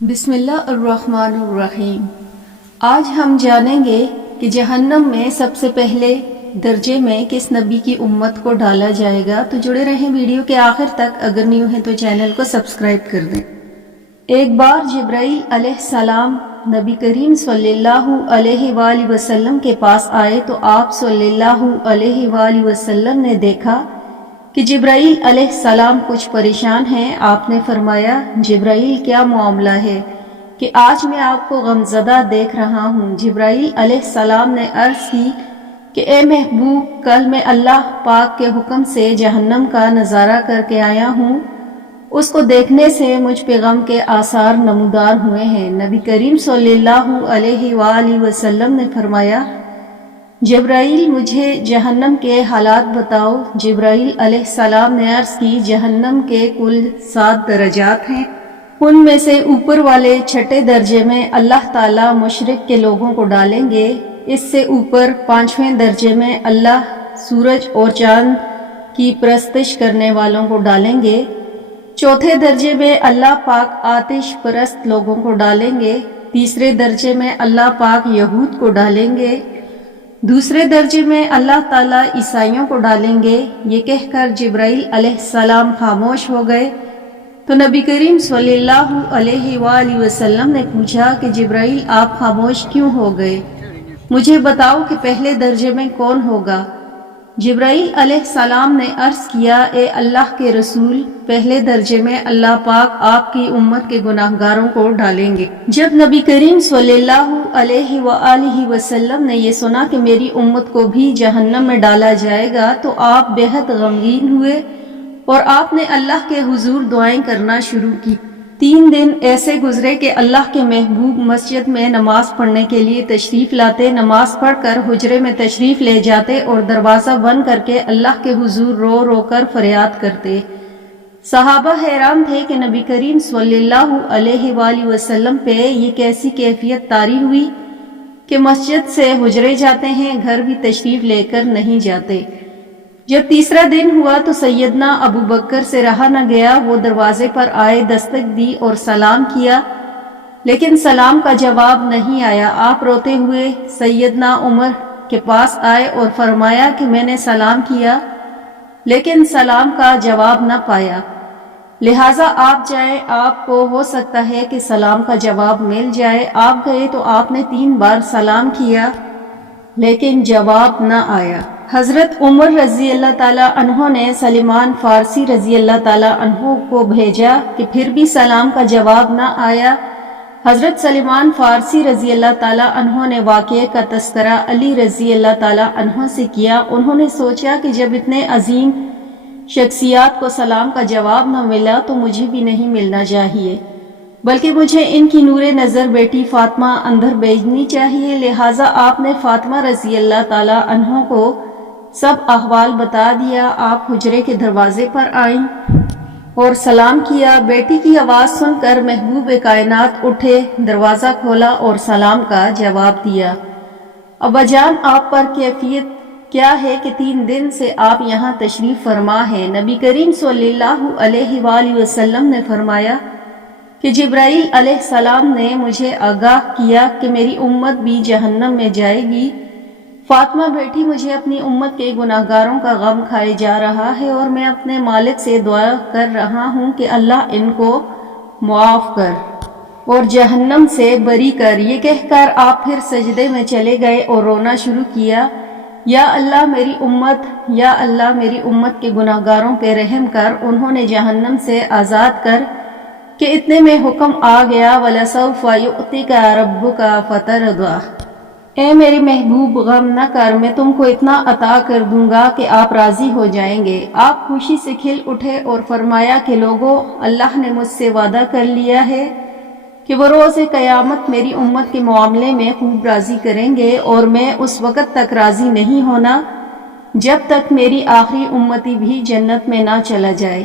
بسم اللہ الرحمن الرحیم۔ آج ہم جانیں گے کہ جہنم میں سب سے پہلے درجے میں کس نبی کی امت کو ڈالا جائے گا، تو جڑے رہیں ویڈیو کے آخر تک۔ اگر نیو ہیں تو چینل کو سبسکرائب کر دیں۔ ایک بار جبرائیل علیہ السلام نبی کریم صلی اللہ علیہ وآلہ وسلم کے پاس آئے تو آپ صلی اللہ علیہ وآلہ وسلم نے دیکھا کہ جبرائیل علیہ السلام کچھ پریشان ہیں۔ آپ نے فرمایا، جبرائیل کیا معاملہ ہے کہ آج میں آپ کو غمزدہ دیکھ رہا ہوں؟ جبرائیل علیہ السلام نے عرض کی کہ اے محبوب، کل میں اللہ پاک کے حکم سے جہنم کا نظارہ کر کے آیا ہوں۔ اس کو دیکھنے سے مجھ پہ غم کے آثار نمودار ہوئے ہیں۔ نبی کریم صلی اللہ علیہ وآلہ وسلم نے فرمایا، جبرائیل مجھے جہنم کے حالات بتاؤ۔ جبرائیل علیہ السلام نے عرض کی، جہنم کے کل 7 درجات ہیں۔ ان میں سے اوپر والے 6 درجے میں اللہ تعالیٰ مشرق کے لوگوں کو ڈالیں گے۔ اس سے اوپر 5ویں درجے میں اللہ سورج اور چاند کی پرستش کرنے والوں کو ڈالیں گے۔ 4تھے درجے میں اللہ پاک آتش پرست لوگوں کو ڈالیں گے۔ 3رے درجے میں اللہ پاک یہود کو ڈالیں گے۔ 2 درجے میں اللہ تعالیٰ عیسائیوں کو ڈالیں گے۔ یہ کہہ کر جبرائیل علیہ السلام خاموش ہو گئے تو نبی کریم صلی اللہ علیہ وآلہ وسلم نے پوچھا کہ جبرائیل آپ خاموش کیوں ہو گئے؟ مجھے بتاؤ کہ پہلے درجے میں کون ہوگا؟ جبرائیل علیہ السلام نے عرض کیا، اے اللہ کے رسول، پہلے درجے میں اللہ پاک آپ کی امت کے گناہگاروں کو ڈالیں گے۔ جب نبی کریم صلی اللہ علیہ وآلہ وسلم نے یہ سنا کہ میری امت کو بھی جہنم میں ڈالا جائے گا تو آپ بے حد غمگین ہوئے اور آپ نے اللہ کے حضور دعائیں کرنا شروع کی۔ 3 دن ایسے گزرے کہ اللہ کے محبوب مسجد میں نماز پڑھنے کے لیے تشریف لاتے، نماز پڑھ کر حجرے میں تشریف لے جاتے اور دروازہ بند کر کے اللہ کے حضور رو رو کر فریاد کرتے۔ صحابہ حیران تھے کہ نبی کریم صلی اللہ علیہ وآلہ وسلم پہ یہ کیسی کیفیت طاری ہوئی کہ مسجد سے حجرے جاتے ہیں، گھر بھی تشریف لے کر نہیں جاتے۔ جب 3را دن ہوا تو سیدنا ابو بکر سے رہا نہ گیا، وہ دروازے پر آئے، دستک دی اور سلام کیا، لیکن سلام کا جواب نہیں آیا۔ آپ روتے ہوئے سیدنا عمر کے پاس آئے اور فرمایا کہ میں نے سلام کیا لیکن سلام کا جواب نہ پایا، لہٰذا آپ جائیں، آپ کو ہو سکتا ہے کہ سلام کا جواب مل جائے۔ آپ گئے تو آپ نے 3 بار سلام کیا لیکن جواب نہ آیا۔ حضرت عمر رضی اللہ تعالیٰ عنہ نے سلمان فارسی رضی اللہ تعالیٰ عنہ کو بھیجا کہ پھر بھی سلام کا جواب نہ آیا۔ حضرت سلمان فارسی رضی اللہ تعالیٰ عنہ نے واقعے کا تذکرہ علی رضی اللہ تعالیٰ عنہ سے کیا۔ انہوں نے سوچا کہ جب اتنے عظیم شخصیات کو سلام کا جواب نہ ملا تو مجھے بھی نہیں ملنا چاہیے، بلکہ مجھے ان کی نور نظر بیٹی فاطمہ اندر بھیجنی چاہیے۔ لہٰذا آپ نے فاطمہ رضی اللہ تعالیٰ عنہ کو سب احوال بتا دیا۔ آپ حجرے کے دروازے پر آئیں اور سلام کیا۔ بیٹی کی آواز سن کر محبوب کائنات اٹھے، دروازہ کھولا اور سلام کا جواب دیا۔ ابا جان، آپ پر کیفیت کیا ہے کہ 3 دن سے آپ یہاں تشریف فرما ہیں؟ نبی کریم صلی اللہ علیہ وآلہ وسلم نے فرمایا کہ جبرائیل علیہ السلام نے مجھے آگاہ کیا کہ میری امت بھی جہنم میں جائے گی۔ فاطمہ بیٹی، مجھے اپنی امت کے گناہگاروں کا غم کھائے جا رہا ہے اور میں اپنے مالک سے دعا کر رہا ہوں کہ اللہ ان کو معاف کر اور جہنم سے بری کر۔ یہ کہہ کر آپ پھر سجدے میں چلے گئے اور رونا شروع کیا، یا اللہ میری امت، یا اللہ میری امت کے گناہگاروں پہ رحم کر، انہوں نے جہنم سے آزاد کر۔ کہ اتنے میں حکم آ گیا، وَلَسَوْفَ يُؤْتِكَ رَبُّكَ فَتَرْضَىٰ، اے میرے محبوب غم نہ کر، میں تم کو اتنا عطا کر دوں گا کہ آپ راضی ہو جائیں گے۔ آپ خوشی سے کھل اٹھے اور فرمایا کہ لوگو، اللہ نے مجھ سے وعدہ کر لیا ہے کہ وہ روز قیامت میری امت کے معاملے میں خوب راضی کریں گے، اور میں اس وقت تک راضی نہیں ہونا جب تک میری آخری امتی بھی جنت میں نہ چلا جائے۔